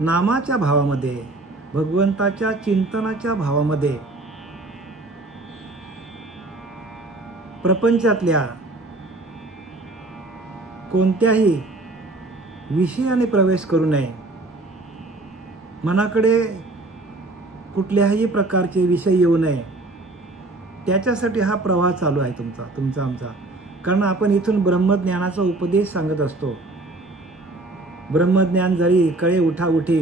नामाच्या भावामध्ये, भगवंताच्या चिंतनाच्या भावामध्ये प्रपंचातल्या कोणत्याही विषयाने प्रवेश करू नये. मनाकडे कुठल्याही प्रकारचे विषय येऊ नये. त्याच्यासाठी हा प्रवाह चालू आहे तुमचा आमचा. कारण आपण इथून ब्रह्मज्ञानाचा उपदेश सांगत असतो. ब्रह्मज्ञान जरी कळे उठा उठी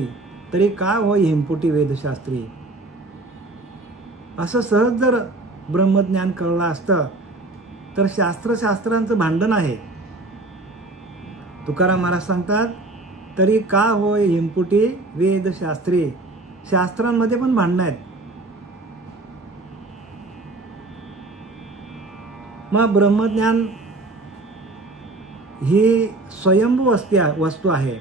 तरी का होय हिमपुटी वेदशास्त्री. असं सहज जर ब्रह्मज्ञान कळलं असतं तर शास्त्रांचं भांडण आहे. तुकाराम महाराज सांगतात, तरी का होय हिमपुटी वेदशास्त्री. शास्त्रांमध्ये पण भांडणं आहेत. मग ब्रह्मज्ञान ही स्वयंभू वस्तू आहे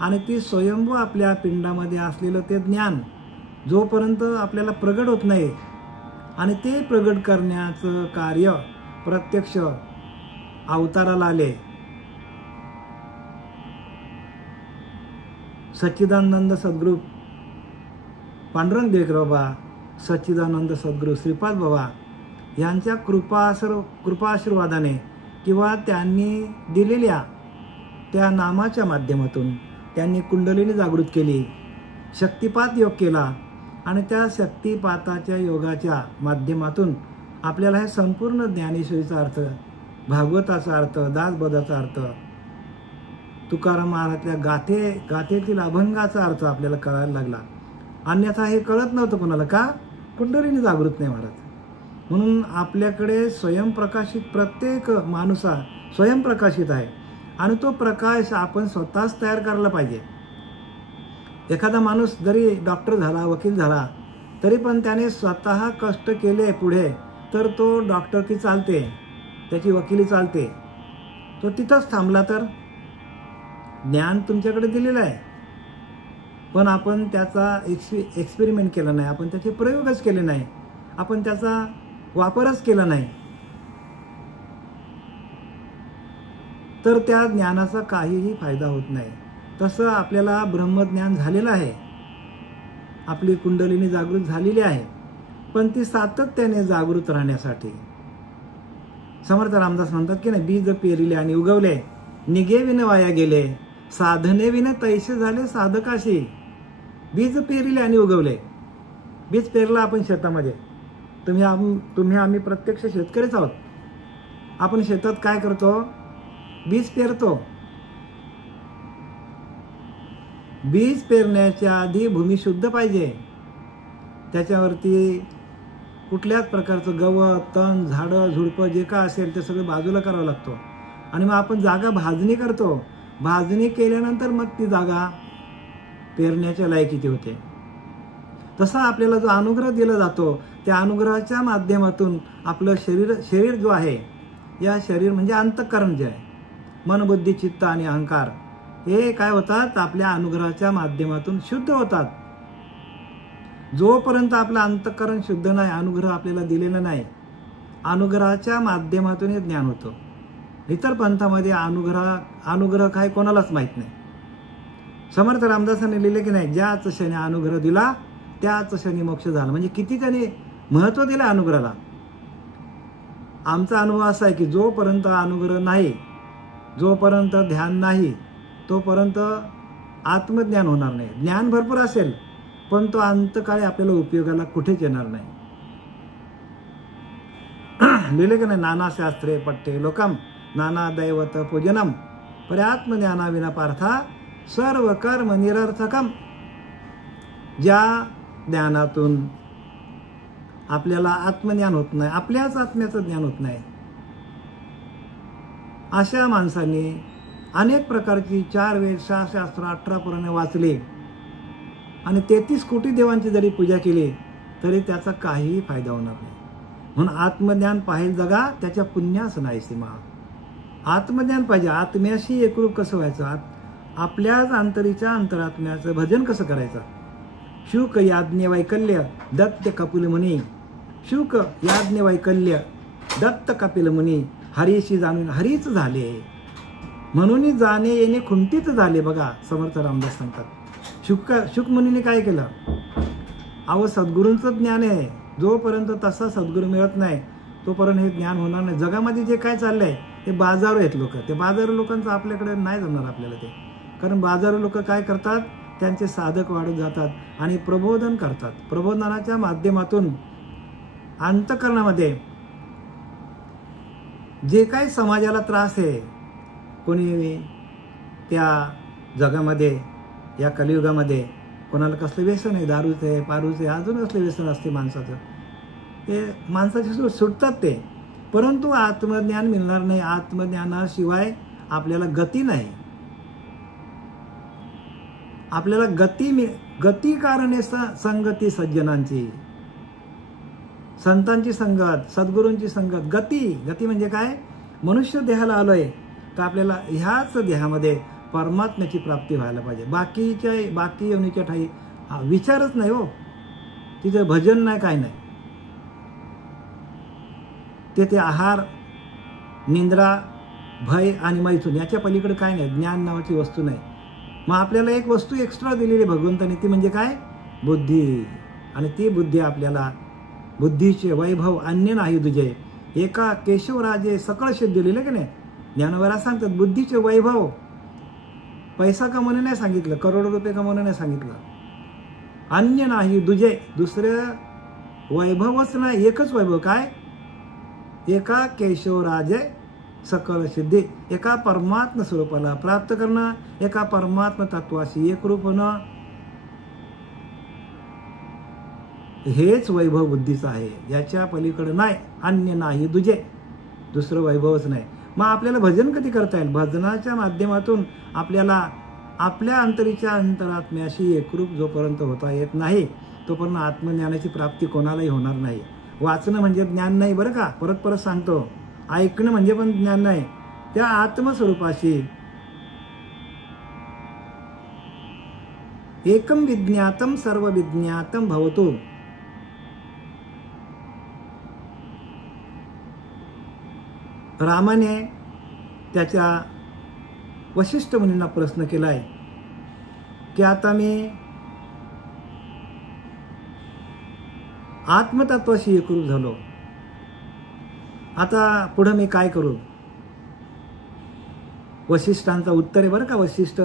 आणि ती स्वयंभू आपल्या पिंडामध्ये असलेलं ते ज्ञान जोपर्यंत आपल्याला प्रगट होत नाही आणि ते प्रगट करण्याचं कार्य प्रत्यक्ष अवताराला आले. सच्चिदानंद सद्गुरू पांडुरंग देवकर बाबा, सच्चिदानंद सद्गुरू श्रीपाद बाबा यांच्या कृपा आशीर्वादाने किंवा त्यांनी दिलेल्या त्या नामाच्या माध्यमातून त्यांनी कुंडलिनी जागृत केली, शक्तिपात योग केला आणि त्या शक्तिपाताच्या योगाच्या माध्यमातून आपल्याला हे संपूर्ण ज्ञानेश्वरीचा अर्थ, भागवताचा अर्थ, दासबोधाचा अर्थ, तुकाराम महाराजच्या गाथेतील अभंगाचा अर्थ आपल्याला कळायला लागला. अन्यथा हे कळत नव्हतं कोणाला. का? कुंडलिनी जागृत नाही महाराज. म्हणून आपल्याकडे स्वयंप्रकाशित प्रत्येक माणूस स्वयंप्रकाशित आहे आणि तो प्रकाश आपण स्वतःच तयार करायला पाहिजे. एखादा माणूस जरी डॉक्टर झाला, वकील झाला, तरी पण त्याने स्वतः कष्ट केले पुढे तर तो डॉक्टरकी चालते, त्याची वकिली चालते. तो तिथंच थांबला तर ज्ञान तुमच्याकडे दिलेलं आहे पण आपण त्याचा एक्सपेरिमेंट केला नाही, आपण त्याचे प्रयोगच केले नाही, आपण त्याचा वापरच केला नाही, तर त्या ज्ञानाचा काहीही फायदा होत नाही. तसं आपल्याला ब्रह्मज्ञान झालेलं आहे, आपली कुंडलिनी जागृत झालेली आहे, पण ती सातत्याने जागृत राहण्यासाठी समर्थ रामदास म्हणतात की नाही, बीज पेरिले आणि उगवले, निगे विन वाया गेले, साधने विन तैसे झाले साधकाशी. बीज पेरिले आणि उगवले. बीज पेरला आपण शेतामध्ये. तुम्ही आम्ही प्रत्यक्ष शेतकरीच आहोत. आपण शेतात काय करतो? बीज पेरतो. बीज पेरण्याच्या आधी भूमी शुद्ध पाहिजे. त्याच्यावरती कुठल्याच प्रकारचं गवत, तण, झाडं, झुडपं जे काय असेल ते सगळं बाजूला करावं लागतो आणि मग आपण जागा भाजणी करतो. भाजणी केल्यानंतर मग ती जागा पेरण्याच्या लायकीची होते. तसा आपल्याला जो अनुग्रह दिला जातो त्या अनुग्रहाच्या माध्यमातून आपलं शरीर जो आहे, या शरीर म्हणजे अंतःकरण जे आहे, मन, बुद्धी, चित्त आणि अहंकार हे काय होतात? आपल्या अनुग्रहाच्या माध्यमातून शुद्ध होतात. जोपर्यंत आपलं अंतःकरण शुद्ध नाही, अनुग्रह आपल्याला दिलेला नाही, अनुग्रहाच्या माध्यमातून हे ज्ञान होतं. इतर पंथामध्ये अनुग्रह काय कोणालाच माहीत नाही. समर्थ रामदासांनी लिहिले की नाही, ज्याच क्षणी अनुग्रह दिला त्याच क्षणी मोक्ष झाला. म्हणजे किती त्याने महत्त्व दिलं अनुग्रहाला. आमचा अनुभव असा आहे की जोपर्यंत अनुग्रह नाही, जोपर्यंत ध्यान नाही, तोपर्यंत आत्मज्ञान होणार नाही. ज्ञान भरपूर असेल पण तो अंतकाळी आपल्याला उपयोगाला कुठेच येणार नाही. लिहिले की नाही, नाना शास्त्रे पठ्ये लोकम नाना दैवत पूजनम पर्यात्मज्ञाना विना पार्था सर्व कर्म निरर्थकम. ज्या ज्ञानातून आपल्याला आत्मज्ञान होत नाही, आपल्याच आत्म्याचं ज्ञान होत नाही, अशा माणसांनी अनेक प्रकारची 4 वेद, 6 शास्त्र, 18 पुराणे वाचले आणि 33 कोटी देवांची जरी पूजा केली तरी त्याचा काहीही फायदा होणार नाही. म्हणून आत्मज्ञान पाहिजे जगा, त्याच्या पुण्यास नाही सीमा. आत्मज्ञान पाहिजे. आत्म्याशी एकरूप कसं व्हायचं? आपल्याच अंतरात्म्याचं भजन कसं करायचं? शुक याज्ञवैकल्य दत्त कपिल मुनी, शुक याज्ञवैकल्य दत्त कपिल मुनी, हरीशी जाणून हरीच झाले. म्हणून जाणे येणे खुंटीत झाले. बघा समर्थ रामदास सांगतात. शुक मुनीने काय केलं? अहो सद्गुरूंचं ज्ञान आहे, जोपर्यंत तसा सद्गुरू मिळत नाही तोपर्यंत हे ज्ञान होणार नाही. जगामध्ये जे काय चाललंय ते बाजारू आहेत लोक. ते बाजारू लोकांचं आपल्याकडे नाही जमणार आपल्याला ते. कारण बाजारू लोक काय करतात? त्यांचे साधक वाढत जातात आणि प्रबोधन करतात. प्रबोधनाच्या माध्यमातून अंतःकरणामध्ये जे काही समाजाला त्रास आहे, कोणी त्या जगामध्ये या कलियुगामध्ये कोणाला कसलं व्यसन आहे, दारूचं आहे, पारूचं आहे, अजून कसलं व्यसन असते माणसाचं, ते माणसाचे सुटतात ते. परंतु आत्मज्ञान मिळणार नाही. आत्मज्ञानाशिवाय आपल्याला गती नाही. आपल्याला गती कारणे संगती सज्जनांची, संतांची संगत, सद्गुरूंची संगत. गती म्हणजे काय? मनुष्य देहाला आलोय तर आपल्याला ह्याच देहामध्ये परमात्म्याची प्राप्ती व्हायला पाहिजे. बाकी योनीच्या ठाई विचारच नाही हो. तिथे भजन नाही, काय नाही. तेथे आहार, निंद्रा, भय आणि मैथून याच्या पलीकडे काय नाही. ज्ञान नावाची वस्तू नाही. मग आपल्याला एक वस्तू एक्स्ट्रा दिलेली भगवंताने, ती म्हणजे काय? बुद्धी. आणि ती बुद्धी आपल्याला, बुद्धीचे वैभव अन्य नाही दुजे, एका केशवराजे सकळ सिद्ध दिलेले की नाही. ज्ञानोबा सांगतात बुद्धीचे वैभव. पैसा कमवणे नाही सांगितलं, करोडो रुपये कमवणे नाही सांगितलं. अन्य नाही दुजे, दुसरे वैभवच नाही, एकच वैभव. काय? एका केशवराजे सकळ सिद्धी, एका परमात्म स्वरूपाला प्राप्त करणं, एका परमात्म तत्वाशी एकरूप होणं, हेच वैभव बुद्धीचं आहे. याच्या पलीकडे नाही. अन्य नाही दुजे, दुसरं वैभवच नाही. मग आपल्याला भजन कधी करता येईल? भजनाच्या माध्यमातून आपल्याला आपल्या अंतरीच्या अंतरात्म्याशी एकरूप जोपर्यंत होता येत नाही तोपर्यंत आत्मज्ञानाची प्राप्ती कोणालाही होणार नाही. वाचणं म्हणजे ज्ञान नाही बरं का, परत सांगतो. ऐकणं म्हणजे पण ज्ञान नाही. त्या आत्मस्वरूपाशी एकम विज्ञातम सर्व विज्ञातम भवतो. रामाने त्याच्या वशिष्ठ मुनींना प्रश्न केलाय की आता मी आत्मतत्वाशी एकरूप झालो, आता पुढे मी काय करू? वशिष्ठांचा उत्तर आहे बरं का, वशिष्ठ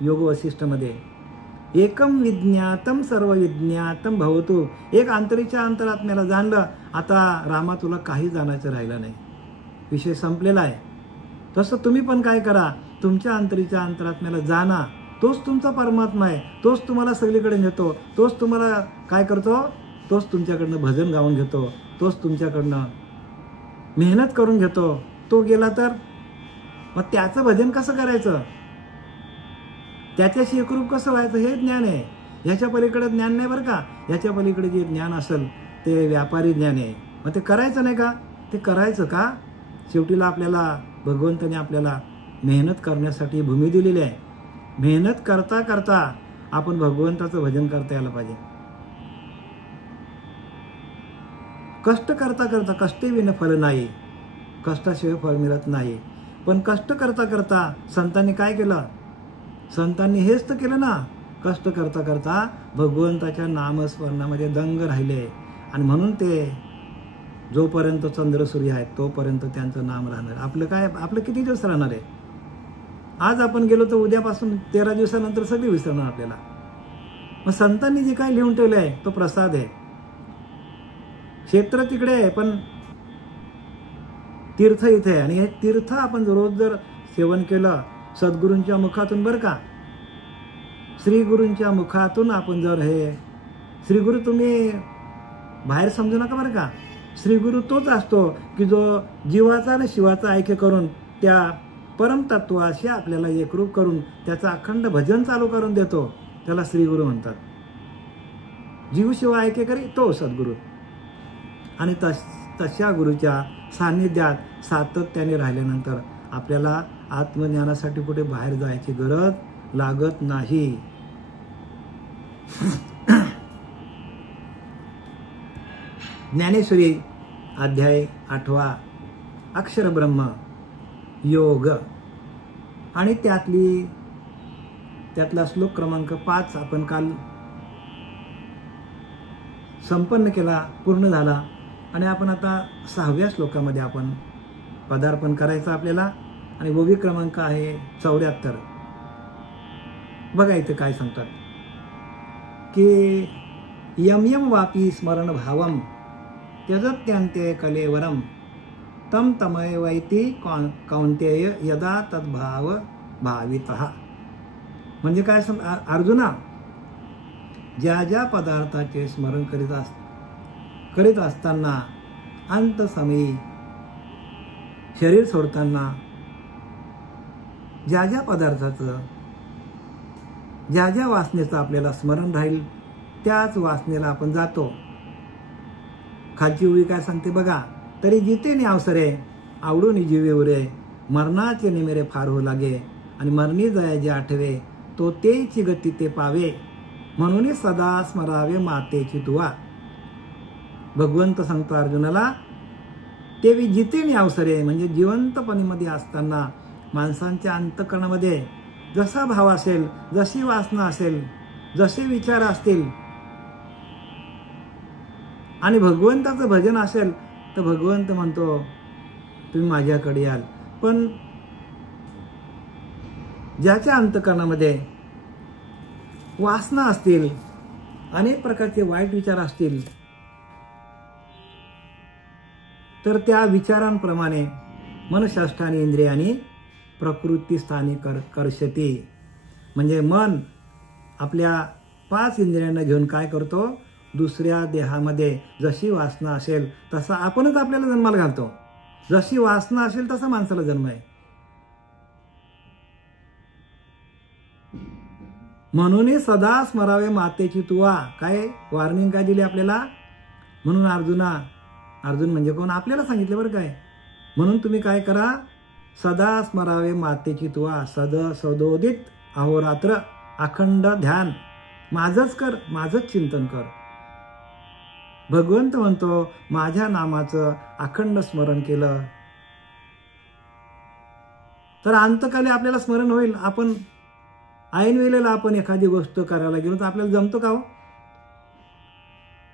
योग वशिष्ठमध्ये एकम विज्ञातम सर्व विज्ञातम भवतु. एक अंतरीच्या अंतरात्म्याला जाणलं, आता रामा तुला काही जाणायचं राहिलं नाही, विषय संपलेला आहे. तसं तुम्ही पण काय करा, तुमच्या अंतरीच्या अंतरात्म्याला जाणा. तोच तुमचा परमात्मा आहे, तोच तुम्हाला सगळीकडे नेतो, तोच तुम्हाला काय करतो, तोच तुमच्याकडनं भजन गाऊन घेतो, तोच तुमच्याकडनं मेहनत करून घेतो. तो गेला तर मग त्याचं भजन कसं करायचं, त्याच्याशी एकरूप कसं व्हायचं, हे ज्ञान आहे. ह्याच्या पलीकडे ज्ञान नाही बरं का. ह्याच्या पलीकडे जे ज्ञान असेल ते व्यापारी ज्ञान आहे. मग ते करायचं नाही का? ते करायचं का? शेवटीला आपल्याला भगवंताने आपल्याला मेहनत करण्यासाठी भूमी दिलेली आहे. मेहनत करता करता आपण भगवंताचं भजन करता यायला पाहिजे. कष्ट करता करता, कष्टे विना फल नाही, कष्टाशिवाय फळ मिळत नाही. पण कष्ट करता करता संतांनी काय केलं? संतांनी हेच तर केलं ना. कष्ट करता करता भगवंताच्या नामस्मरणामध्ये दंग राहिले आणि म्हणून ते जोपर्यंत चंद्र सूर्य आहेत तोपर्यंत त्यांचं नाम राहणार. आपलं काय, आपलं किती दिवस राहणार आहे? आज आपण गेलो तर उद्यापासून 13 दिवसानंतर सगळी विसरणार आपल्याला. मग संतांनी जे काय लिहून ठेवलं आहे तो प्रसाद आहे. क्षेत्र तिकडे आहे पण तीर्थ इथे आहे. आणि हे तीर्थ आपण रोज जर सेवन केलं सद्गुरूंच्या मुखातून बरं का, श्रीगुरूंच्या मुखातून आपण जर हे, श्रीगुरू तुम्ही बाहेर समजू नका बरं का. श्रीगुरू तोच असतो की जो जीवाचा आणि शिवाचा ऐक्य करून त्या परमतत्वाशी आपल्याला एकरूप करून त्याचं अखंड भजन चालू करून देतो, त्याला श्रीगुरू म्हणतात. जीव शिव ऐक्य करी तो सद्गुरू. आणि तशा गुरुच्या सान्निध्यात सातत्याने राहिल्यानंतर आपल्याला आत्मज्ञानासाठी कुठे बाहेर जायची गरज लागत नाही. ज्ञानेश्वरी अध्याय 8 अक्षर ब्रह्म योग. आणि त्यातला श्लोक क्रमांक 5 आपण काल संपन्न केला, पूर्ण झाला. आणि आपण आता 6व्या श्लोकामध्ये आपण पदार्पण करायचं आपल्याला. आणि ओवी क्रमांक आहे 74. बघा इथे काय सांगतात की यम यम वापी स्मरण भावम त्यजत्यांते कलेवरम तम तमयवैती कौंतेय यदा तद्भाव भावितः. म्हणजे काय सांग अर्जुना, ज्या ज्या पदार्थाचे स्मरण करीत असताना, अंतसमयी शरीर सोडताना, ज्या ज्या पदार्थाचं, ज्या ज्या वासनेचं आपल्याला स्मरण राहील त्याच वासनेला आपण जातो. खालची उभी काय सांगते बघा, तरी जिते नि अवसरे आवडून जीवे उरे, मरणाचे निमेरे फार हो लागे, आणि मरणी जाय जे आठवे तो तेची गती ते पावे, म्हणून सदा स्मरावे मातेची तुवा. भगवंत सांगतो अर्जुनाला, तेवी जिते नि अवसरे म्हणजे जिवंतपणीमध्ये असताना माणसांच्या अंतःकरणामध्ये जसा भाव असेल, जशी वासना असेल, जसे विचार असतील आणि भगवंताचं भजन असेल तर भगवंत म्हणतो तुम्ही माझ्याकडे याल. पण ज्याच्या अंतःकरणामध्ये वासना असतील, अनेक प्रकारचे वाईट विचार असतील, तर त्या विचारांप्रमाणे मनःषष्ठानी इंद्रियानी प्रकृती स्थानी कर्षती. म्हणजे मन आपल्या 5 इंद्रियांना घेऊन काय करतो, दुसऱ्या देहामध्ये जशी वासना असेल तसा आपणच आपल्याला जन्माला घालतो. जशी वासना असेल तसा माणसाला जन्म आहे. म्हणून सदा स्मरावे मातेची तुवा. काय वॉर्निंग काय दिली आपल्याला, म्हणून अर्जुन म्हणजे कोण, आपल्याला सांगितलं बरं काय. म्हणून तुम्ही काय करा, सदा स्मरावे मातेची तुवा, सदोदित अहोरात्र अखंड ध्यान माझंच कर, माझंच चिंतन कर. भगवंत म्हणतो माझ्या नामाचं अखंड स्मरण केलं तर अंतकाली आपल्याला स्मरण होईल. आपण ऐन वेळेला आपण एखादी गोष्ट करायला गेलो तर आपल्याला जमतो का हो.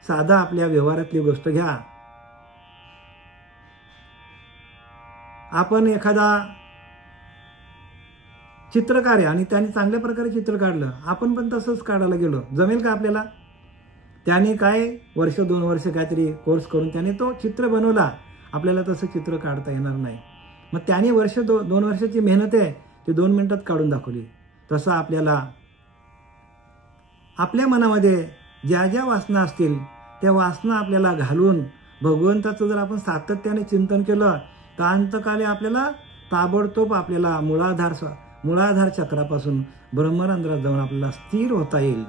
साधा आपल्या व्यवहारातली गोष्ट घ्या, आपण एखादा चित्रकार आहे आणि त्याने चांगल्या प्रकारे चित्र काढलं, आपण पण तसंच काढायला गेलो, जमेल का आपल्याला. त्याने काय 1-2 वर्ष काहीतरी कोर्स करून त्याने तो चित्र बनवला, आपल्याला तसं चित्र काढता येणार नाही. मग त्याने 2 वर्षाची मेहनत आहे ती 2 मिनिटात काढून दाखवली. तसं आपल्याला आपल्या मनामध्ये ज्या ज्या वासना असतील त्या वासना आपल्याला घालून भगवंताचं जर आपण सातत्याने चिंतन केलं तर अंतकाली आपल्याला ताबडतोब आपल्याला मूळाधार चक्रापासून ब्रह्मरंध्रात जाऊन आपल्याला स्थिर होता येईल.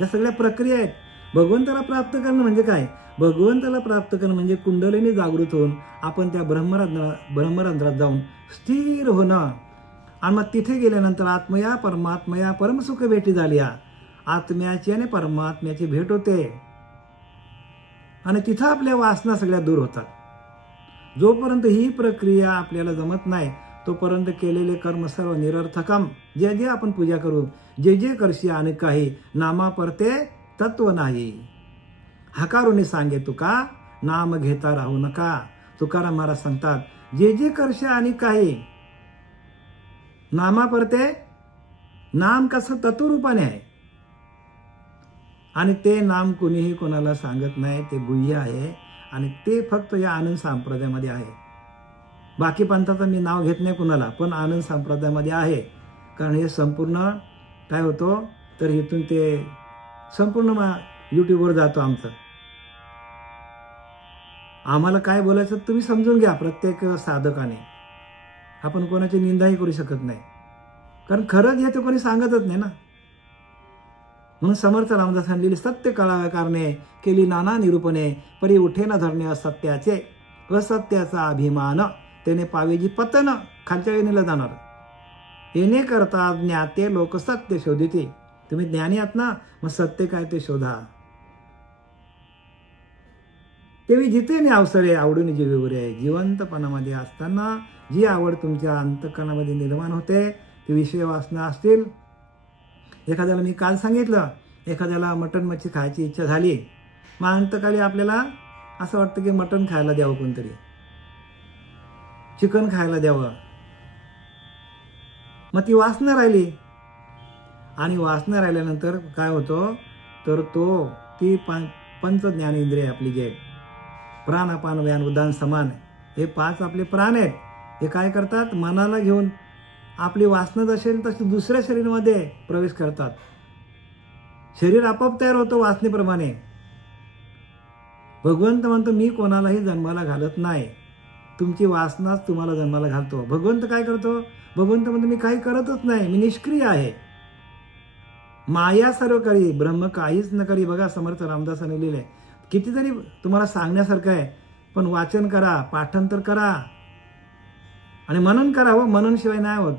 या सगळ्या प्रक्रिया आहेत. भगवंताला प्राप्त करणं म्हणजे काय, भगवंताला प्राप्त करणं म्हणजे कुंडलीने जागृत होऊन आपण त्या ब्रह्मरंध्रात जाऊन स्थिर होणं. आणि मग तिथे गेल्यानंतर आत्मया परमात्मया परमसुख भेटी झाल्या, आत्म्याची आणि परमात्म्याची भेट होते आणि तिथं आपल्या वासना सगळ्या दूर होतात. जोपर्यंत ही प्रक्रिया आपल्याला जमत नाही तोपर्यंत केलेले कर्म सर्व निरर्थकम. जे जे आपण पूजा करू, जे जे करशी अनेक काही, नामा परते तत्व नाही. हकारुनी सांगे तुका, नाम घेता राहू नका. तुकाराम महाराज सांगतात, जे जे करशी अनेक काही, नामा परते, नाम कसं तत्वरूपाने आहे आणि ते नाम कुणीही कोणाला सांगत नाही, ते गुह्य आहे आणि ते फक्त या आनंद संप्रदायामध्ये आहे. बाकी पंथाचं मी नाव घेत नाही कुणाला, पण आनंद संप्रदायामध्ये आहे. कारण हे संपूर्ण काय होतो तर इथून ते संपूर्ण यूट्यूबवर जातो आमचं. आम्हाला काय बोलायचं तुम्ही समजून घ्या. प्रत्येक साधकाने आपण कोणाची निंदाही करू शकत नाही, कारण खरंच हे ते कोणी सांगतच नाही ना. म्हणून समर्थ रामदास लिहिली, सत्य कळाव्या कारणे केली नाना निरूपणे, परी उठे न धरणे असत्याचे, असत्याचा अभिमान त्याने पावेजी पतन. खालच्या वेळेला जाणार. येणे करता ज्ञाते लोक सत्य शोधिते. तुम्ही ज्ञानी आहात ना, मग सत्य काय ते शोधा. तेवी जिथे ने अवसरे आवडून जीवे उरे. जिवंतपणामध्ये असताना जी आवड तुमच्या अंतःकरणामध्ये निर्माण होते ते विषय वासना असतील. एखाद्याला मी काल सांगितलं, एखाद्याला मटण मच्छी खायची इच्छा झाली, मग अंतकाली आपल्याला असं वाटतं की मटण खायला द्यावं, कोणतरी चिकन खायला द्यावं. मग ती वासना राहिली, आणि वासना राहिल्यानंतर काय होतं तर ती पंच ज्ञानेंद्रिय आपली जे प्राण अपान व्यान उदान समान, हे 5 आपले प्राण आहेत. हे काय करतात, मनाला घेऊन आपली वासना असेल तशी दुसऱ्या शरीरामध्ये प्रवेश करतात. शरीर आपोआप तयार होतं वासनेप्रमाणे. भगवंत म्हणतो मी कोणालाही जन्माला घालत नाही, तुमची वासनाच तुम्हाला जन्माला घालतो. भगवंत काय करतो, भगवंत म्हणतो मी काही करतच नाही, मी निष्क्रिय आहे. माया सर्व करी, ब्रह्म काहीच न करी. बघा समर्थ रामदासाने लिहिलंय. कितीतरी तुम्हाला सांगण्यासारखं आहे, पण वाचन करा, पाठांतर करा आणि मनन करा. हो, मनन शिवाय नाही होत.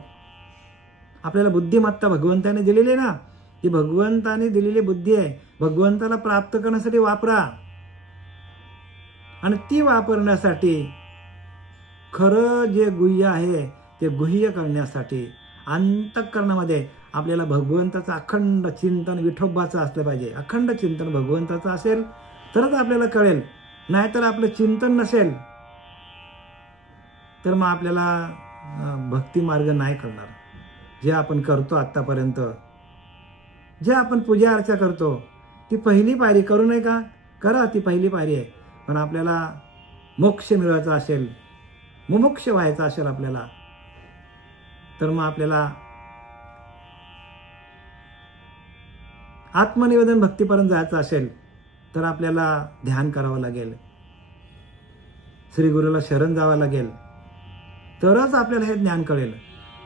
आपल्याला बुद्धिमत्ता भगवंताने दिलेली आहे ना, ही भगवंताने दिलेली बुद्धी आहे. भगवंताला प्राप्त करण्यासाठी वापरा, आणि ती वापरण्यासाठी खरं जे गुह्य आहे ते गुह्य करण्यासाठी अंतःकरणामध्ये आपल्याला भगवंताचं अखंड चिंतन विठोबाचं असलं पाहिजे. अखंड चिंतन भगवंताचं असेल तरच आपल्याला कळेल. नाहीतर आपलं चिंतन नसेल तर मग आपल्याला भक्ती मार्ग नाही कळणार. जे आपण करतो आत्तापर्यंत, जे आपण पूजा अर्चा करतो, ती पहिली पायरी करू नये का, करा, ती पहिली पायरी आहे. पण आपल्याला मोक्ष मिळवायचा असेल, मुमुक्ष व्हायचा असेल आपल्याला, तर मग आपल्याला आत्मनिवेदन भक्तीपर्यंत जायचं असेल तर आपल्याला ध्यान करावं लागेल, श्री गुरुला शरण जावं लागेल, तरच आपल्याला हे ज्ञान कळेल.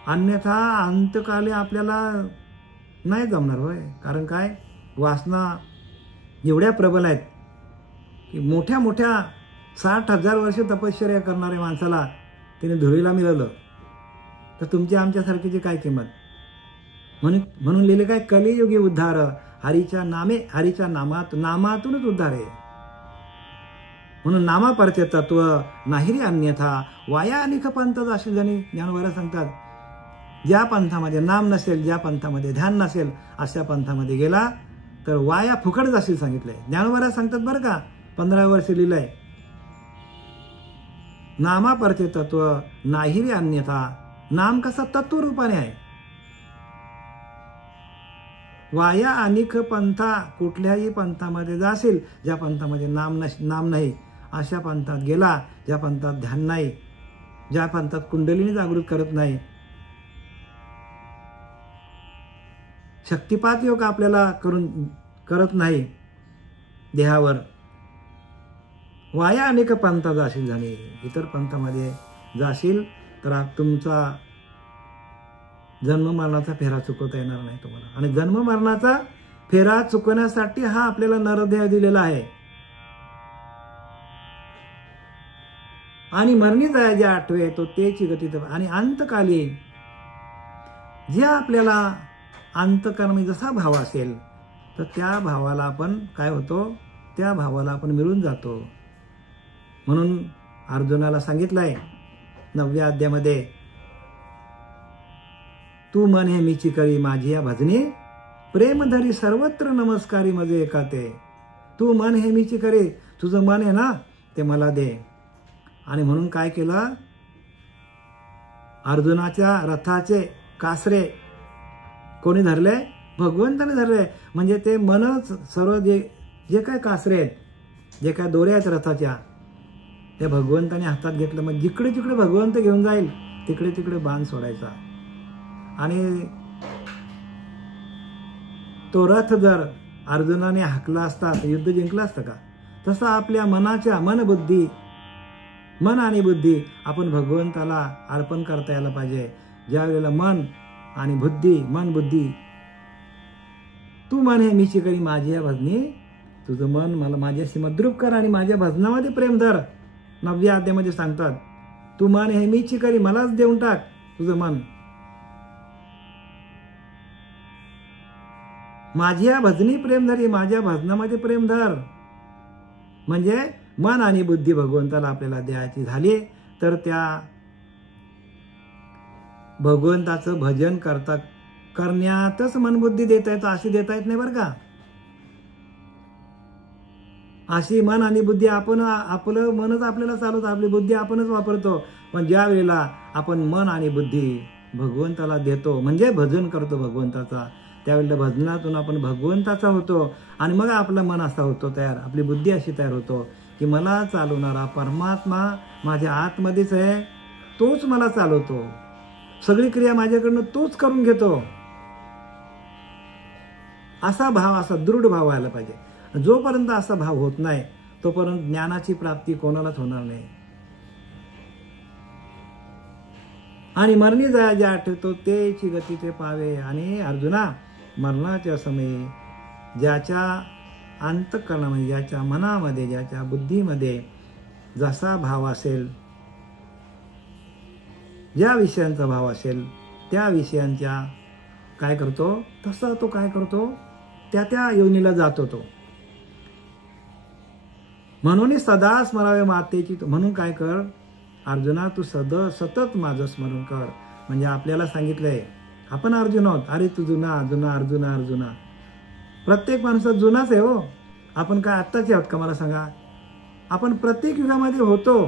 अन्यथा अंतकाली आपल्याला नाही जमणार. होय, कारण काय, वासना एवढ्या प्रबल आहेत की मोठ्या मोठ्या 60,000 वर्ष तपश्चर्या करणाऱ्या माणसाला तिने धुळीला मिळवलं, तर तुमची आमच्यासारखीची काय किंमत. म्हणून लिहिले काय, कलियुगी उद्धार हरीच्या नामे, हरीच्या नामातूनच उद्धार आहे. म्हणून नामा परचे तत्व नाहिरी अन्यथा वाया अनेक पंथ जाशील. जणी ज्ञानोबाला सांगतात, ज्या पंथामध्ये नाम नसेल, ज्या पंथामध्ये ध्यान नसेल, अशा पंथामध्ये गेला तर वाया फुकट जाशील सांगितलंय. ज्ञानोबाला सांगतात बरं का, 15 वर्ष लिहिलंय. नामा परचे तत्व नाहिरी अन्यथा. नाम कसा तत्व रूपाने आहे. वाया अनेक पंथा, कुठल्याही पंथामध्ये जाशील, ज्या पंथामध्ये नाम नाही, अशा पंथात गेला, ज्या पंथात ध्यान नाही, ज्या पंथात कुंडलिनी जागृत करत नाही, शक्तिपात योग आपल्याला करत नाही देहावर, वाया अनेक पंथा जाशील. झाले इतर पंथामध्ये जाशील तर तुमचा जन्म मरणाचा फेरा चुकवता येणार नाही तुम्हाला. आणि जन्म मरणाचा फेरा चुकवण्यासाठी हा आपल्याला नरदेह दिलेला आहे. आणि मरणी जाय जे आठवे तो तेची गती. आणि अंतकाली जे आपल्याला अंतकर्मी जसा भाव असेल तर त्या भावाला आपण काय होतो, त्या भावाला आपण मिळून जातो. म्हणून अर्जुनाला सांगितलंय 9व्या अध्यायामध्ये, तू मन हे मीची करी माझी या भजनी, प्रेम धरी सर्वत्र नमस्कारी मजे एकाते. तू मन हे मीची करे, तुझं मन आहे ना ते मला दे. आणि म्हणून काय केलं, अर्जुनाच्या रथाचे कासरे कोणी धरले, भगवंताने धरले. म्हणजे ते मनच सर्व जे काय कासरे आहेत, जे काय दोऱ्या आहेत रथाच्या, ते भगवंताने हातात घेतलं. मग जिकडे जिकडे भगवंत घेऊन जाईल तिकडे तिकडे बाण सोडायचा. आणि तो रथ जर अर्जुनाने हाकला असता तर युद्ध जिंकलं असतं का. तसं आपल्या मनाच्या मन आणि बुद्धी आपण भगवंताला अर्पण करता यायला पाहिजे. ज्या वेळेला मन बुद्धी, तू मन हे मीची करी माझी या भजनी, तुझं मन मला माझ्याशी मद्रूप कर आणि माझ्या भजनामध्ये प्रेम धर. 9व्या अध्यायामध्ये सांगतात, तू मन हे मीची करी, मलाच देऊन टाक तुझं मन, माझ्या भजनी प्रेम धरी, माझ्या भजनामध्ये प्रेम धर. म्हणजे मन आणि बुद्धी भगवंताला आपल्याला द्यायची झाली तर त्या भगवंताचं भजन करण्यातच मनबुद्धी देता येतं, अशी देता येत नाही बरं का. अशी मन आणि बुद्धी आपलं मनच आपल्याला चालवतं, आपली बुद्धी आपणच वापरतो. पण ज्या वेळेला आपण मन आणि बुद्धी भगवंताला देतो, म्हणजे भजन करतो भगवंताचा, त्यावेळेला भजनातून आपण भगवंताचा होतो. आणि मग आपलं मन असा होतो तयार, आपली बुद्धी अशी तयार होतो की मला चालवणारा परमात्मा माझ्या आतमध्येच आहे, तोच मला चालवतो, सगळी क्रिया माझ्याकडनं तोच करून घेतो. असा भाव, असा दृढ भाव व्हायला पाहिजे. जोपर्यंत असा भाव होत नाही तोपर्यंत ज्ञानाची प्राप्ती कोणालाच होणार नाही. आणि मरणी जे आठवतो तेची गती ते पावे. आणि अर्जुना, मरणाच्या समयी ज्याच्या अंतःकरणामध्ये, ज्याच्या मनामध्ये, ज्याच्या बुद्धीमध्ये जसा भाव असेल, ज्या विषयांचा भाव असेल, त्या विषयांच्या काय करतो, तसा तो काय करतो, त्या योनीला जातो तो. म्हणून सदा स्मरावे मातेची. म्हणून काय कर अर्जुना, तू सतत माझं स्मरण कर. म्हणजे आपल्याला सांगितलंय, आपण अर्जुन आहोत. अरे तू जुना अर्जुना. प्रत्येक माणूस जुनाच आहे हो. आपण काय आत्ताचे आहोत का, मला सांगा. आपण प्रत्येक युगामध्ये होतो,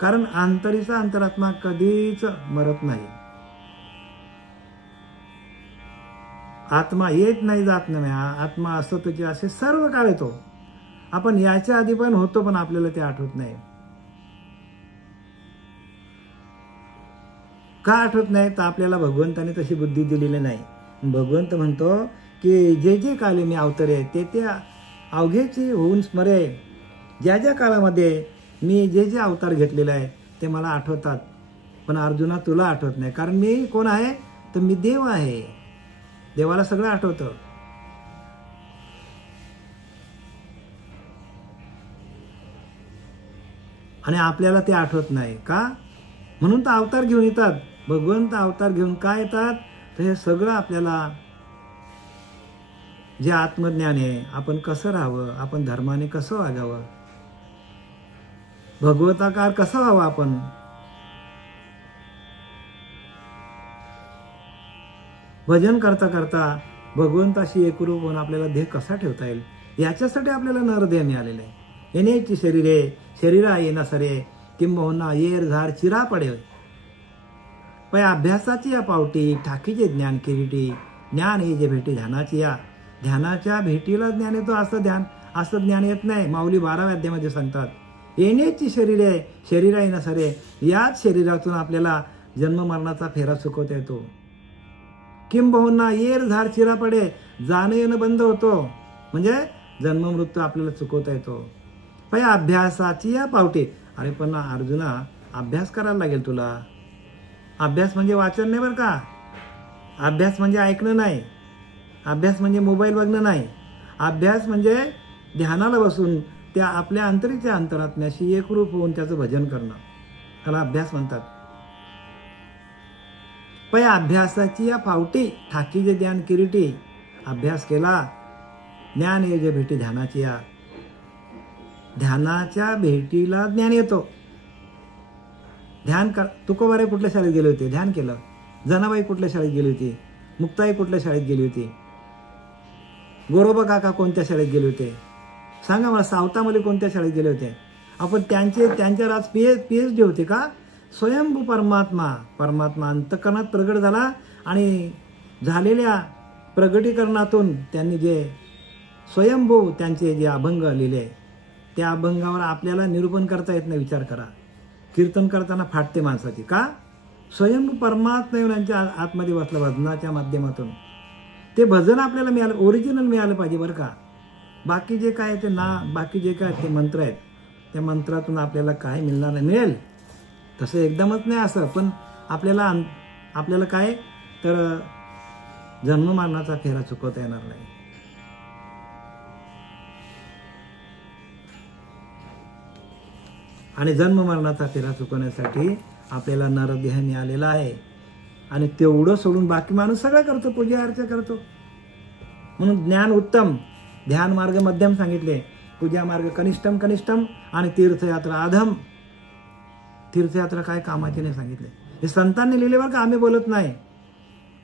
कारण अंतरात्मा कधीच मरत नाही. आत्मा येत नाही, जात नाही. आत्मा असतोची असे सर्व काळ येतो. आपण याच्या आधी पण होतो, पण आपल्याला ते आठवत नाही. का आठवत नाही, तर आपल्याला भगवंताने तशी बुद्धी दिलेली नाही. भगवंत म्हणतो की जे काले मी अवतरे ते अवघेची होऊन स्मरे. ज्या काळामध्ये मी जे अवतार घेतलेले आहे ते मला आठवतात, पण अर्जुना तुला आठवत नाही. कारण मी कोण आहे, तर मी देव आहे. देवाला सगळं आठवतं. आणि आपल्याला ते आठवत नाही का, म्हणून तर अवतार घेऊन येतात. भगवंत अवतार घेऊन काय येतात, तर हे सगळं आपल्याला जे आत्मज्ञान आहे, आपण कसं राहावं, आपण धर्माने कसं वागावं, भगवताकार कसं व्हावं, आपण भजन करता करता भगवंताशी एकरूप होऊन आपल्याला ध्येय कसा ठेवता येईल, याच्यासाठी आपल्याला नरदेह मिळालेलं आहे. येण्याची शरीरे शरीरा येना सरे, किंबहुना येर झार चिरा पडे. पै अभ्यासाची या पावटी, ठाकीचे ज्ञान किरीटी. ज्ञान ये जे भेटी ध्यानाची या. ध्यानाच्या भेटीला ज्ञान येतो, असं ज्ञान येत नाही. माऊली 12व्या अध्यायामध्ये सांगतात, येण्याची शरीरे शरीरा येना सरे. याच शरीरातून आपल्याला जन्म मरणाचा फेरा चुकवता येतो. किंबहुना येर झार चिरा पडे, जाणं येणं बंद होतो, म्हणजे जन्म मृत्यू आपल्याला चुकवता येतो. पै अभ्यासाची या पावटी. अरे पण अर्जुना, अभ्यास करायला लागेल तुला. अभ्यास म्हणजे वाचन नाही बरं का. अभ्यास म्हणजे ऐकणं नाही. अभ्यास म्हणजे मोबाईल बघणं नाही. अभ्यास म्हणजे ध्यानाला बसून त्या आपल्या अंतरीच्या अंतरात्म्याशी एकरूप होऊन त्याचं भजन करणं, त्याला अभ्यास म्हणतात. पै अभ्यासाची या पावटी, ठाकीचे ज्ञान किरीटी. अभ्यास केला, ज्ञान ये जे भेटी ध्यानाची या. ध्यानाच्या भेटीला ज्ञान येतो. ध्यान कर. तुकोबारे कुठल्या शाळेत गेले होते, ध्यान केलं. जनाबाई कुठल्या शाळेत गेली होती, मुक्ताई कुठल्या शाळेत गेली होती, गोरोबा काका कोणत्या शाळेत गेले होते, सांगा मला. सावतामध्ये कोणत्या शाळेत गेले होते. आपण त्यांच्यावर आज PhD होते का. स्वयंभू परमात्मा अंतःकरणात प्रगट झाला, आणि झालेल्या प्रगटीकरणातून त्यांनी जे स्वयंभू त्यांचे जे अभंग लिहिले, त्या अभंगावर आपल्याला निरूपण करता येत नाही. विचार करा. कीर्तन करताना फाटते माणसाची का. स्वयंभू परमात्मा येऊन यांच्या आतमध्ये बसला भजनाच्या माध्यमातून. ते भजन आपल्याला मिळालं, ओरिजिनल मिळालं पाहिजे बरं का. बाकी जे काय ते बाकी जे काय ते मंत्र आहेत, त्या मंत्रातून आपल्याला काय मिळणार नाही. मिळेल तसं एकदमच नाही असं, पण आपल्याला काय तर जन्म मरणाचा फेरा चुकवता येणार नाही. आणि जन्म मरणाचा फेरा चुकवण्यासाठी आपल्याला नरदेह मिळालेला आहे. आणि तेवढं सोडून बाकी माणूस सगळं करतो, पूजा अर्चा करतो. म्हणून ज्ञान उत्तम, ध्यान मार्ग मध्यम सांगितले, पूजा मार्ग कनिष्ठम आणि तीर्थयात्रा अधम. तीर्थयात्रा काय कामाची नाही सांगितले. हे संतांनी लिहिले बरं का, आम्ही बोलत नाही.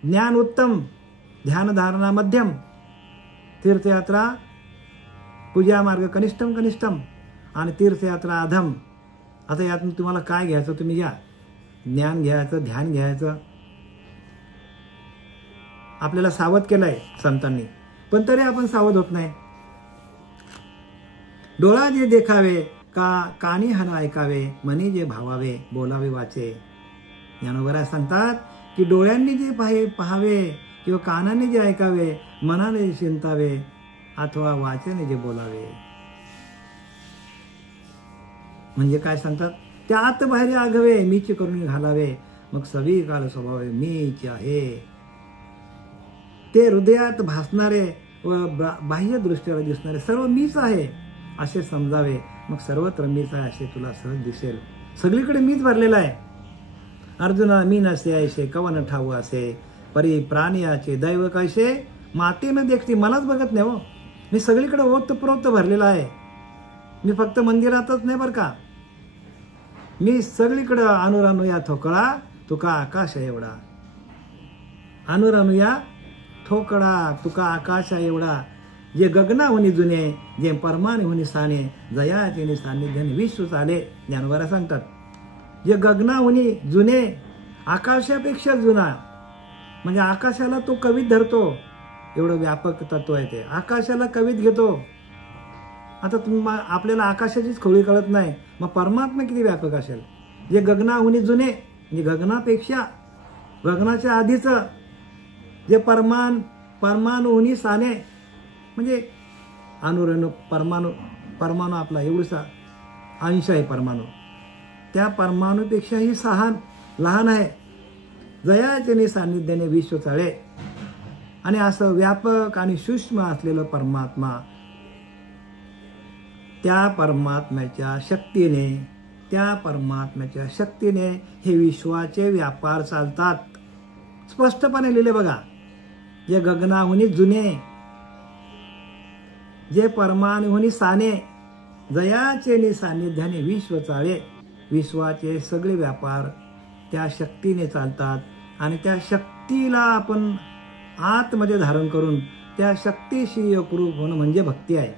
ज्ञान उत्तम, ध्यानधारणा मध्यम, तीर्थयात्रा पूजा मार्ग कनिष्ठम कनिष्ठम आणि तीर्थयात्रा अधम. आता यातून तुम्हाला काय घ्यायचं तुम्ही घ्या. ज्ञान घ्यायचं, ध्यान घ्यायचं. आपल्याला सावध केलंय संतांनी, पण तरी आपण सावध होत नाही. डोळा जे देखावे, कानी हन ऐकावे, मनी जे भावावे, बोलावे वाचे. ज्ञानोबा सांगतात की डोळ्यांनी जे पाहावे किंवा कानाने जे ऐकावे, मनाने जे चिंतावे अथवा वाचेने जे बोलावे. म्हणजे काय सांगतात, त्या आत बाहेर आघवे, मीच करून घालावे, मग सवी काल स्वभावे मीच आहे. ते हृदयात भासणारे व बाह्य दृष्टीला दिसणारे सर्व मीच आहे असे समजावे, मग सर्वत्र मीच आहे असे तुला सहज दिसेल. सगळीकडे मीच भरलेला आहे. अर्जुना मी नसे ऐसे कवन ठाऊ असे, परी प्राणियाचे दैव कैसे, माते न देखती. मलाच बघत नाही हो, मी सगळीकडे ओतप्रोत भरलेला आहे. मी फक्त मंदिरातच नाही बरं का, मी सगळीकडे. अनुरानुया ठोकळा तुका आकाश एवढा. अनुरानुया ठोकळा तुका आकाश एवढा. जे गगना होनी जुने, जे परमाने होनी साने, जयाचे सान्निध्याने विश्व चाले. ज्ञानोबा सांगतात, जे गगना होनी जुने, आकाशापेक्षा जुना, म्हणजे आकाशाला तो कवीत धरतो. एवढं व्यापक तत्व आहे ते. आकाशाला कवीत घेतो. आता आपल्याला आकाशाचीच खोळी कळत नाही, मग परमात्मा किती व्यापक असेल. जे गगनाहुनी जुने, म्हणजे गगनापेक्षा, गगनाच्या आधीचं, जे परमाणुहुनी साने, म्हणजे परमाणु आपला एवढसा अंश आहे परमाणु, त्या परमाणुपेक्षाही लहान आहे. जयाचे सान्निध्याने विश्व चाळे. आणि असं व्यापक आणि सूक्ष्म असलेलं परमात्मा, त्या परमात्म्याच्या शक्तीने हे विश्वाचे व्यापार चालतात. स्पष्टपणे लिहिले बघा. जे गगनाहुनी जुने, जे परमाणुहुनी साने, जयाचे सान्निध्याने विश्व चाळे. विश्वाचे सगळे व्यापार त्या शक्तीने चालतात. आणि त्या शक्तीला आपण आतमध्ये धारण करून त्या शक्तीशी एकरूप होणं म्हणजे भक्ती आहे.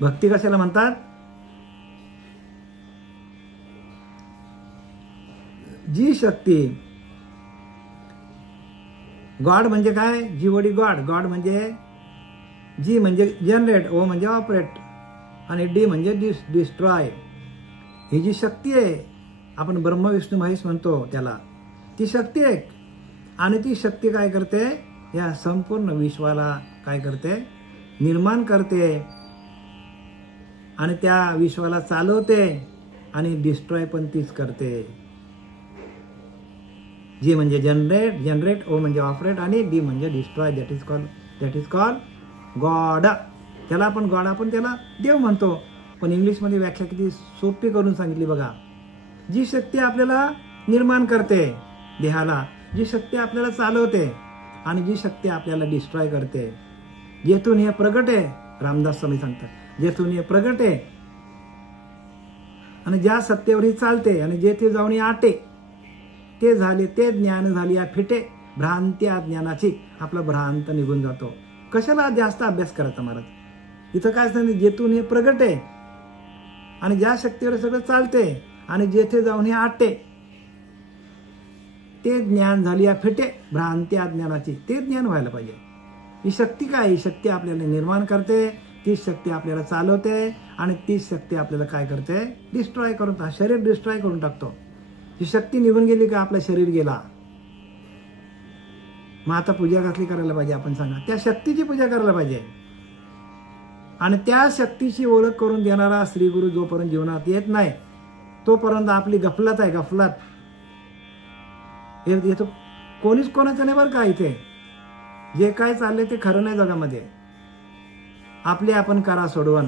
भक्ती कशाला म्हणतात? जी शक्ती, गॉड म्हणजे काय? जीवडी गॉड. गॉड म्हणजे जी म्हणजे जनरेट, ओ म्हणजे ऑपरेट आणि डी म्हणजे डिस्ट्रॉय. ही जी शक्ती आहे, आपण ब्रह्म विष्णू महेश म्हणतो त्याला, ती शक्ती आहे. आणि ती शक्ती काय करते? या संपूर्ण विश्वाला काय करते? निर्माण करते आणि त्या विश्वाला चालवते आणि डिस्ट्रॉय पण तीच करते. जी म्हणजे जनरेट, ओ म्हणजे ऑपरेट आणि डी म्हणजे destroy. That is called God. त्याला आपण त्याला देव म्हणतो. पण इंग्लिशमध्ये व्याख्या किती सोपी करून सांगितली बघा. जी शक्ती आपल्याला निर्माण करते देहाला, जी शक्ती आपल्याला चालवते आणि जी शक्ती आपल्याला डिस्ट्रॉय करते, जेथून हे प्रगट आहे. रामदास स्वामी सांगतात, जेथून हे प्रगट आहे आणि ज्या सत्तेवर ही चालते आणि जेथे जाऊन ही आटे, ते झाले ते ज्ञान झाली या फिटे. भ्रांत्या ज्ञानाची, आपला भ्रांत निघून जातो. कशाला जास्त अभ्यास करायचा महाराज? इथं काय सांगितलं? जेथून हे प्रगट आहे आणि ज्या शक्तीवर सगळं चालते आणि जेथे जाऊन हे आटे, ते ज्ञान झाली या फिटे. भ्रांत्या ज्ञानाची, ते ज्ञान व्हायला पाहिजे. ही शक्ती काय? ही शक्ती आपल्याला निर्माण करते, तीच शक्ती आपल्याला चालवते आणि तीच शक्ती आपल्याला काय करते? डिस्ट्रॉय करून, शरीर डिस्ट्रॉय करून टाकतो. ही शक्ती निघून गेली का आपलं शरीर गेला. मग आता पूजा कसली करायला पाहिजे आपण सांगा? त्या शक्तीची पूजा करायला पाहिजे. आणि त्या शक्तीची ओळख करून देणारा श्री गुरु जोपर्यंत जीवनात येत नाही तोपर्यंत आपली गफलत आहे. गफलत हे कोणीच कोणाचं नाही बरं का. इथे जे काय चाललंय ते खरं नाही जगामध्ये. आपले आपण करा सोडवण,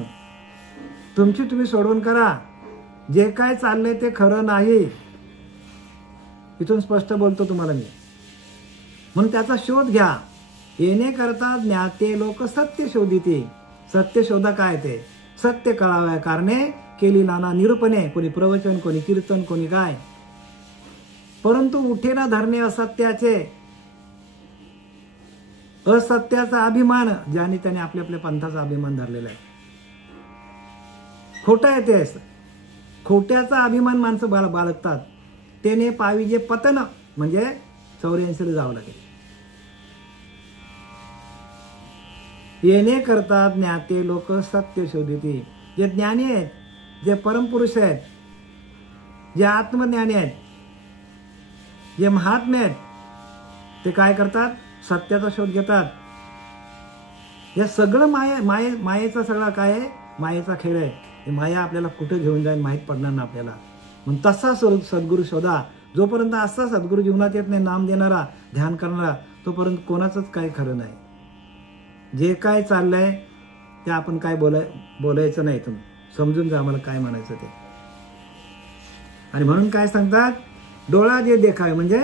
तुमची तुम्ही सोडवण करा. जे काय चाललंय ते खरं नाही. इथून स्पष्ट बोलतो तुम्हाला मी. म्हणून त्याचा शोध घ्या. येणे करता ज्ञाते लोक सत्य शोधिते. सत्य शोधा काय ते? सत्य कळाव्या कारणे केली नाना निरूपणे, कोणी प्रवचन, कोणी कीर्तन, कोणी काय, परंतु उठे ना धरणे असत्याचे, असत्याचा अभिमान, ज्याने त्याने आपल्या आपल्या पंथाचा अभिमान धरलेला आहे. खोटा आहे ते, खोट्याचा अभिमान माणसं बाळगतात. त्याने पाविजे पतन, म्हणजे 84 जावं लागेल. येणे करतात ज्ञाते लोक सत्य शोधिती. जे ज्ञानी आहेत, जे परमपुरुष आहेत, जे आत्मज्ञानी आहेत, जे महात्मे आहेत, ते काय करतात? सत्याचा शोध घेतात. हे सगळं मायेचा सगळा काय आहे? मायेचा खेळ आहे. ही माया आपल्याला कुठे घेऊन जाईल माहीत पडणार ना आपल्याला. म्हणून तसा सद्गुरू शोधा. जोपर्यंत असा सद्गुरू जीवनात येत नाही, नाम देणारा, ध्यान करणारा, तोपर्यंत कोणाचंच काही खरं नाही. जे काय चाललंय ते आपण काय बोलायचं नाही. तुम्ही समजून जा मला काय म्हणायचं ते. आणि म्हणून काय सांगतात? डोळा जे देखावे, म्हणजे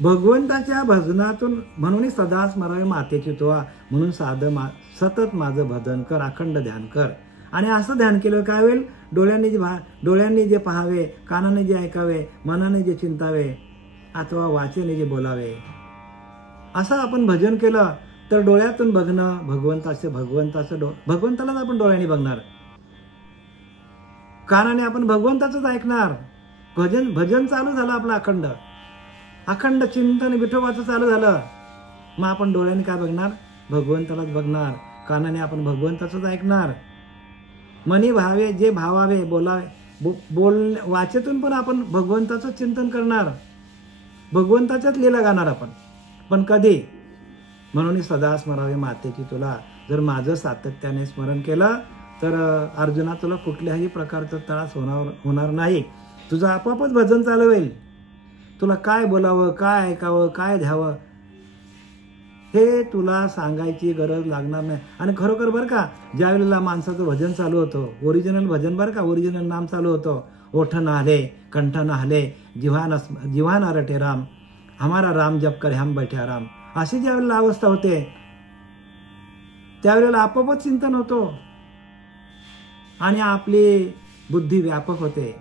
भगवंताच्या भजनातून, म्हणून सदा स्मरावे मातेची तोवा, म्हणून सतत माझं भजन कर, अखंड ध्यान कर. आणि असं ध्यान केलं काय होईल? डोळ्यांनी जे पाहावे, कानाने जे ऐकावे, मनाने जे चिंतावे, अथवा वाचेने जे बोलावे, असं आपण भजन केलं तर डोळ्यातून बघणं भगवंतालाच आपण डोळ्यांनी बघणार, कानाने आपण भगवंताचंच ऐकणार. भजन चालू झालं आपलं, अखंड चिंतन विठोबाचं चालू झालं. मग आपण डोळ्याने काय बघणार? भगवंतालाच बघणार. कानाने आपण भगवंताचंच ऐकणार. मनी भावे जे भावावे, बोलावे, वाचेतून पण आपण भगवंताचं चिंतन करणार, भगवंताच्याच लीला गाणार आपण. पण कधी? म्हणून सदा स्मरावे मातेची तुला. जर माझं सातत्याने स्मरण केलं तर अर्जुना तुला कुठल्याही प्रकारचा त्रास होणार नाही. तुझं आपोआपच भजन चालू होईल. तुला काय बोलावं, काय ऐकावं, काय द्यावं हे तुला सांगायची गरज लागणार नाही. आणि खरोखर बरं का, ज्या वेळेला माणसाचं भजन चालू होतं, ओरिजिनल भजन बरं का, ओरिजिनल नाम चालू होतं, ओठ नाहले, कंठ नाहले, जिव्हान रटे राम, हमारा राम जप कर हम बैठे आराम, अशी ज्या वेळेला अवस्था होते त्यावेळेला आपोआपच चिंतन होतो आणि आपली बुद्धी व्यापक होते.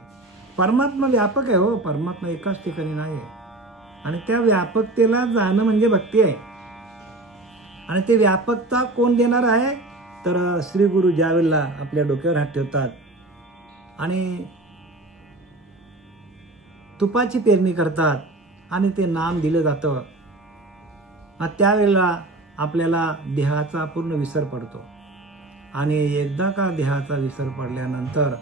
परमात्मा व्यापक आहे हो, परमात्मा एकाच ठिकाणी नाही आहे. आणि त्या व्यापकतेला जाणं म्हणजे भक्ती आहे. आणि ते व्यापकता कोण देणार आहे? तर श्री गुरु ज्या वेळेला आपल्या डोक्यावर हात ठेवतात आणि तुपाची पेरणी करतात आणि ते नाम दिलं जातं, त्यावेळेला आपल्याला देहाचा पूर्ण विसर पडतो. आणि एकदा का देहाचा विसर पडल्यानंतर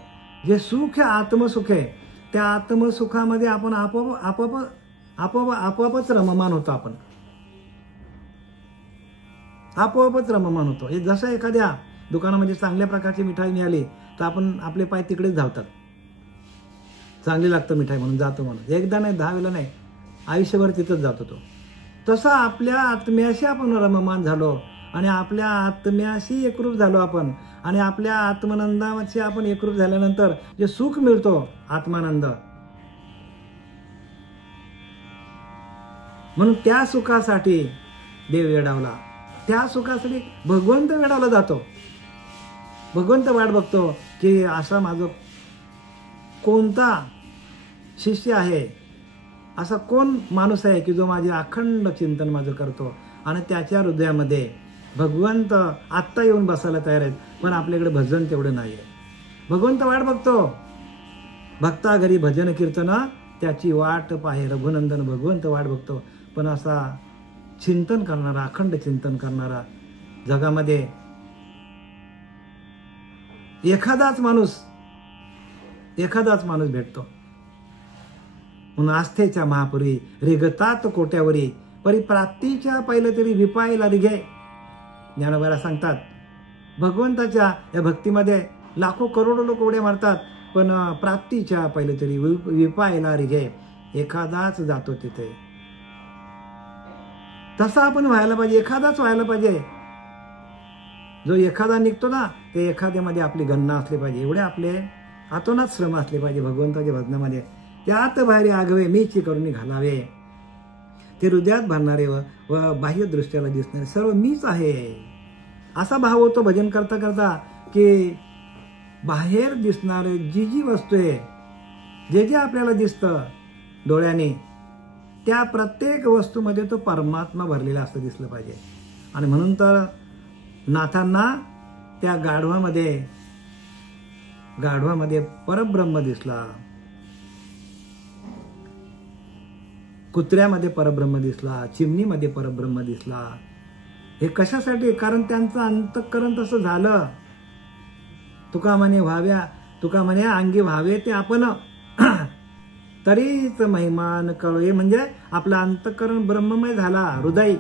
जे सुख आहे, आत्मसुख आहे, त्या आत्मसुखामध्ये आपण आपोआपच रममान होतो. आपण आपोआपच रममान होतो. हे जसं एखाद्या दुकानामध्ये चांगल्या प्रकारची मिठाई मिळाली तर आपण आपले पाय तिकडेच धावतात, चांगली लागतं मिठाई म्हणून जातो म्हणून. एकदा नाही, 10 वेळा नाही, आयुष्यभर तिथंच जातो तो. तसं आपल्या आत्म्याशी आपण रममान झालो आणि आपल्या आत्म्याशी एकरूप झालो आपण. आणि आपल्या आत्मानंदाशी आपण एकरूप झाल्यानंतर जे सुख मिळतो, आत्मानंद, म्हणून त्या सुखासाठी देव वेडावला, त्या सुखासाठी भगवंत वेडावला जातो. भगवंत वाट बघतो की असा माझं कोणता शिष्य आहे, असा कोण माणूस आहे की जो माझे अखंड चिंतन माझं करतो. आणि त्याच्या हृदयामध्ये भगवंत आत्ता येऊन बसायला तयार आहेत, पण आपल्याकडे भजन तेवढं नाही आहे. भगवंत वाट बघतो. भक्ता घरी भजन कीर्तन त्याची वाट पाहे रघुनंदन. भगवंत वाट बघतो, पण असा चिंतन करणारा, अखंड चिंतन करणारा जगामध्ये एखादाच माणूस भेटतो. म्हणून आस्थेच्या महापुरी रिगतात कोट्यावरी, परी प्राप्तीच्या पहिलं तरी विपायला रिघे. ज्ञानोबाला सांगतात, भगवंताच्या या भक्तीमध्ये लाखो करोडो लोक उड्या मारतात, पण प्राप्तीच्या पहिलं तरी विपायला रिघे, एखादाच जातो तिथे. तसा आपण व्हायला पाहिजे, एखादाच व्हायला पाहिजे. जो एखादा निघतो ना, ते एखाद्यामध्ये आपली गणना असली पाहिजे. एवढे आपले आतोनात श्रम असले पाहिजे भगवंताच्या भजनामध्ये. त्यात बाहेर आगवे मीची करून घालावे. ते हृदयात भरणारे व बाह्य दृष्ट्याला दिसणारे सर्व मीच आहे, असा भाव होतो भजन करता करता की बाहेर दिसणारे जी वस्तू आहे, जे आपल्याला दिसतं डोळ्याने, त्या प्रत्येक वस्तूमध्ये तो परमात्मा भरलेला असं दिसलं पाहिजे. आणि म्हणून तर नाथांना त्या गाढवामध्ये परब्रह्म दिसला, कुत्र्यामध्ये परब्रह्म दिसला, चिमणीमध्ये परब्रह्म दिसला. हे कशासाठी? कारण त्यांचं अंतःकरण तसं झालं. तुका म्हणे अंगी व्हावे ते आपण तरीच महिमान कळवे. म्हणजे आपलं अंतःकरण ब्रह्ममय झाला. हृदय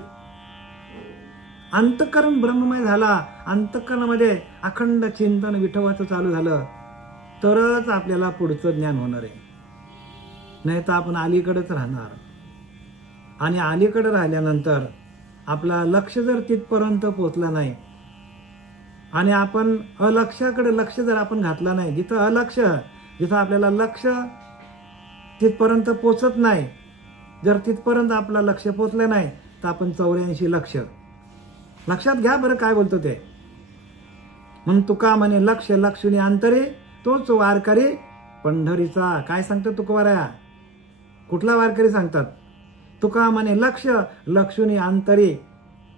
अंतःकरण ब्रह्ममय झाला. अंतःकरणामध्ये अखंड चिंतन विठोबाचं चालू झालं तरच आपल्याला पुढचं ज्ञान होणार आहे. नाही तर आपण अलीकडेच राहणार. आणि अलीकडे राहिल्यानंतर आपला लक्ष जर तिथपर्यंत पोहोचला नाही आणि आपण अलक्ष्याकडे लक्ष जर आपण घातला नाही, जिथं आपल्याला लक्ष तिथपर्यंत पोचत नाही, जर तिथपर्यंत आपला लक्ष पोचलं नाही तर आपण 84 लक्षात घ्या बरं काय बोलतो ते. म्हणून तुका म्हणे लक्ष लक्षुनी अंतरे तोच वारकरी पंढरीचा. काय सांगतो तुकोबाराया? कुठला वारकरी सांगतात? तुका म्हणे लक्ष लक्षुनी अंतरे,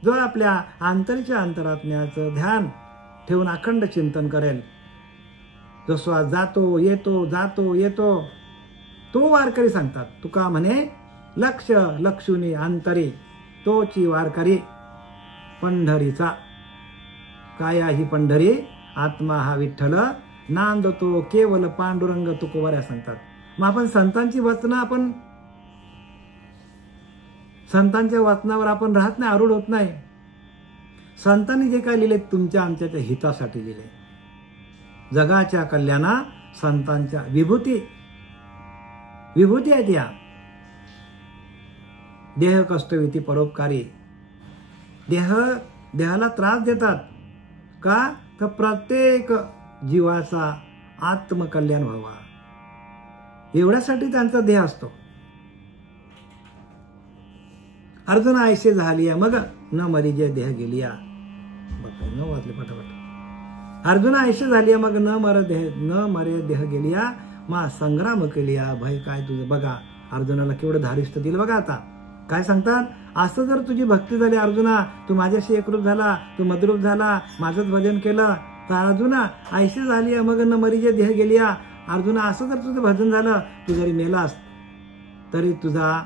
जो आपल्या अंतरीच्या अंतरात्म्याचं ध्यान ठेवून अखंड चिंतन करेल, जो श्वास जातो येतो तो वारकरी सांगतात. तुका म्हणे लक्ष लक्षुनी अंतरे तोची वारकरी पंढरीचा. काय ही पंढरी? आत्मा हा विठ्ठल नांदतो केवल पांडुरंग तुकोबाऱ्या सांगतात. मग आपण संतांच्या वचनावर आपण राहत नाही, आरूढ होत नाही. संतांनी जे काय लिहिले तुमच्या आमच्या हितासाठी लिहिले. जगाच्या कल्याणा संतांच्या विभूती आहेत या. देह कष्टविती परोपकारी. देहाला त्रास देतात का? तर प्रत्येक जीवाचा आत्मकल्याण व्हावा एवढ्यासाठी त्यांचा देह असतो. अर्जुन आयशे झालिया मग न मरिजे देह गेलिया. न वाचले पटापट. अर्जुन आयशे झालिया मग न मरे देह गेलिया. मा संग्राम केलिया. भय काय तुझं? बघा अर्जुनाला केवढं धारिष्ट दिलं बघा. आता काय सांगतात? असं जर तुझी भक्ती झाली अर्जुना, तू माझ्याशी एकरूप झाला, तू मद्रूप झाला, माझंच भजन केलं, तर अर्जुना आयशे झाली मग न मरिजे देह गेलिया. अर्जुना असं जर तुझं भजन झालं, तू जरी मेलास तरी तुझा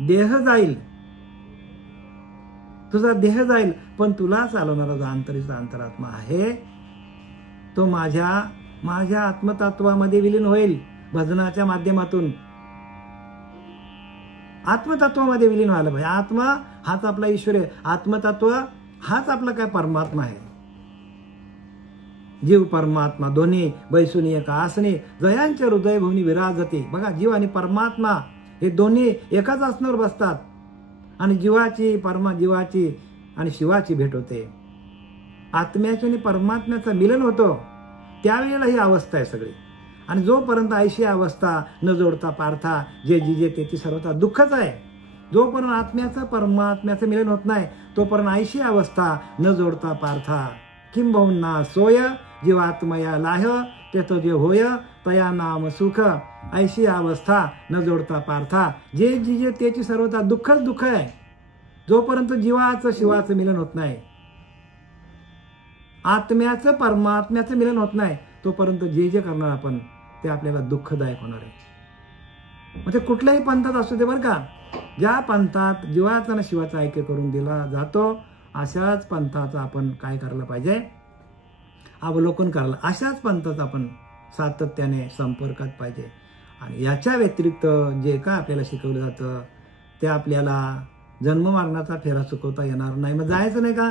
देह जाईल, पण तुला चालवणारा जो अंतरीचा अंतरात्मा आहे तो माझ्या आत्मतत्वामध्ये विलीन होईल. भजनाच्या माध्यमातून आत्मतत्वामध्ये विलीन व्हायला पाहिजे. आत्मा हाच आपला ईश्वर आहे. आत्मतत्व हाच आपला काय परमात्मा आहे. जीव परमात्मा दोन्ही बैसुनी एका आसनी जयांच्या हृदयभूमी विराजते. बघा जीव आणि परमात्मा हे दोन्ही एकाच आसनावर बसतात आणि जीवाची आणि शिवाची भेट होते. आत्म्याचे आणि परमात्म्याचं मिलन होतं त्यावेळेला ही अवस्था आहे सगळी. आणि जोपर्यंत ऐशी अवस्था न जोडता पार्था जे ते सर्वता दुःखच आहे. जोपर्यंत आत्म्याचं परमात्म्याचं मिलन होत नाही तोपर्यंत ऐशी अवस्था न जोडता पार्था. किंबहुना सोय जीवात्मया लाह तेतो जे होय तया नाम सुख. ऐशी अवस्था न जोडता पार्था. जे त्याची सर्वता दुःखच दुःख आहे. जोपर्यंत जीवाचं शिवाचं मिलन होत नाही, आत्म्याचं परमात्म्याचं मिलन होत नाही, तोपर्यंत जे करणार आपण ते आपल्याला दुःखदायक होणार आहे. म्हणजे कुठल्याही पंथात असू दे बरं का, ज्या पंथात जीवाचा आणि शिवाचा ऐक्य करून दिला जातो अशाच पंथाचा आपण काय करायला पाहिजे? अवलोकन करायला. अशाच पंथाचा आपण सातत्याने संपर्कात पाहिजे. आणि याच्या व्यतिरिक्त जे काय आपल्याला शिकवलं जातं ते आपल्याला जन्म मरणाचा फेरा चुकवता येणार नाही. मग जायचं नाही का?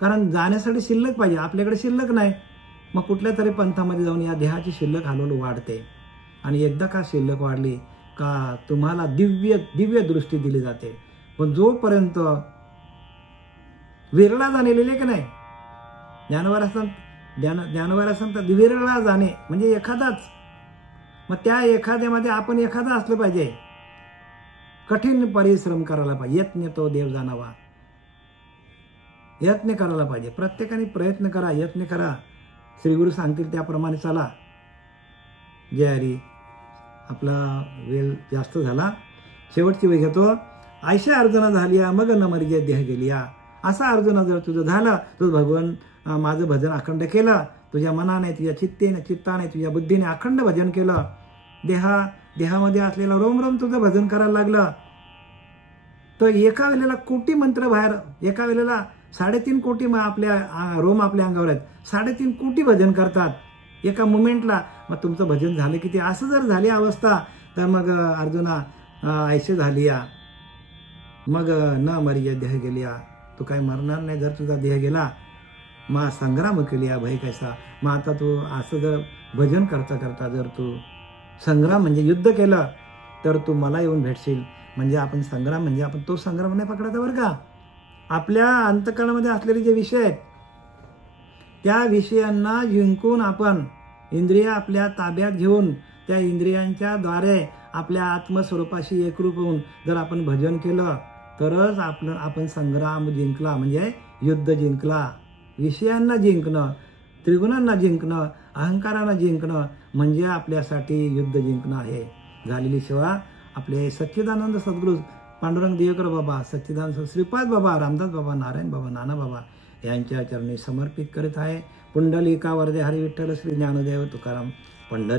कारण जाण्यासाठी शिल्लक पाहिजे. आपल्याकडे शिल्लक नाही. मग कुठल्या तरी पंथामध्ये जाऊन या देहाची शिल्लक हळूहळू वाढते. आणि एकदा का शिल्लक वाढली का तुम्हाला दिव्य दृष्टी दिली जाते. पण जोपर्यंत विरळा जाणे लिहिले की नाही ज्ञानवार सांगतात विरळा जाणे म्हणजे एखादाच. मग त्या एखाद्यामध्ये आपण एखादा असलं पाहिजे. कठीण परिश्रम करायला पाहिजे. यत्न तो देव जाणावा. यत्न करायला पाहिजे. प्रत्येकाने प्रयत्न करा, यत्न करा. श्री गुरु सांगतील त्याप्रमाणे चला. जय हरी. आपला वेळ जास्त झाला. शेवटची वेळ घेतो. ऐशा अर्जुना झालिया मग न मर्जी देह गेलिया. असा अर्जुना जर तुझं झालं, तुझं भगवान माझं भजन अखंड केलं, तुझ्या मनाने, तुझ्या चित्ताने, तुझ्या बुद्धीने अखंड भजन केलं, देहामध्ये असलेलं रोम रोम तुझं भजन करायला लागलं, तर एका वेळेला कोटी मंत्र बाहेर, एका वेळेला 3.5 कोटी आपल्या रोम आपल्या अंगावर आहेत, 3.5 कोटी भजन करतात एका मुमेंटला. मग तुमचं भजन झालं किती? असं जर झाली अवस्था, तर मग अर्जुना ऐशे झालिया मग न मर्य देह गेलिया. तू काय मरणार नाही जर तुझा देह गेला. मग संग्राम केलिया भय कैसा. मग आता तू असं जर भजन करता करता जर तू संग्राम म्हणजे युद्ध केलं, तर तू मला येऊन भेटशील. म्हणजे आपण संग्राम म्हणजे आपण तो संग्राम नाही पकडायचा बरं का. आपल्या अंतःकरणामध्ये असलेले जे विषय आहेत, त्या विषयांना जिंकून आपण इंद्रिय आपल्या ताब्यात घेऊन त्या इंद्रियांच्या द्वारे आपल्या आत्मस्वरूपाशी एकरूप होऊन जर आपण भजन केलं, तरच आपण संग्राम जिंकला, म्हणजे युद्ध जिंकला. विषयांना जिंकणं, त्रिगुणांना जिंकणं, अहंकारांना जिंकणं म्हणजे आपल्यासाठी युद्ध जिंकणं आहे. झालेली सेवा आपले सच्चिदानंद सद्गुरू पांडुरंग देवकर बाबा, सच्चिदानंद श्रीपाद बाबा, रामदास बाबा, नारायण बाबा, नाना बाबा यांच्या चरणी समर्पित करीत आहे. पुंडलिका वरदे हरी विठ्ठल श्री ज्ञानदेव तुकाराम पंढरी.